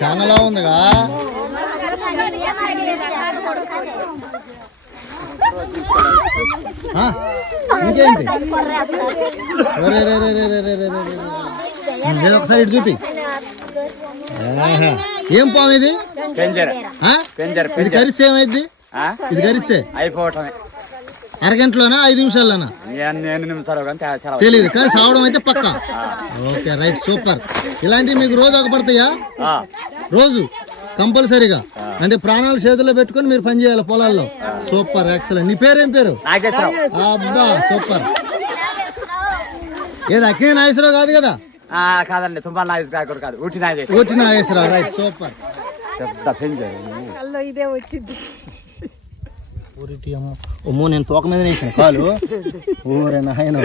చాలాలా ఉందిగా. ఇంకేంటి ఒకసారి ఇటు చూపి. ఏం పాము ఇది? ఇది కరిస్తే ఏమైంది? ఇది కరిస్తే అయిపోవటమే. అరగంటలోనా 5 నిమిషాల్లోనా తెలియదు, కానీ సావడం అయితే పక్కా. Okay right, super. ఇలాంటివి మీకు రోజు పడతాయా? రోజు కంపల్సరీగా, అంటే ప్రాణాలు చేతుల్లో పెట్టుకొని మీరు పని చేయాలి పొలాల్లో. Super, excellent. నీ పేరేం పేరు? అబ్బా సూపర్. ఏది అక్కినే నాగేశ్వరరావు కాదు కదా? కాదండి, తుమ్మల నాగేశ్వరరావు కాదు, ఊటి నాగేశ్వరరావు. Right, super. ఇదే వచ్చింది. అమ్మో, నేను తోక మీద వేసాను కాలు. ఊరే నాయన.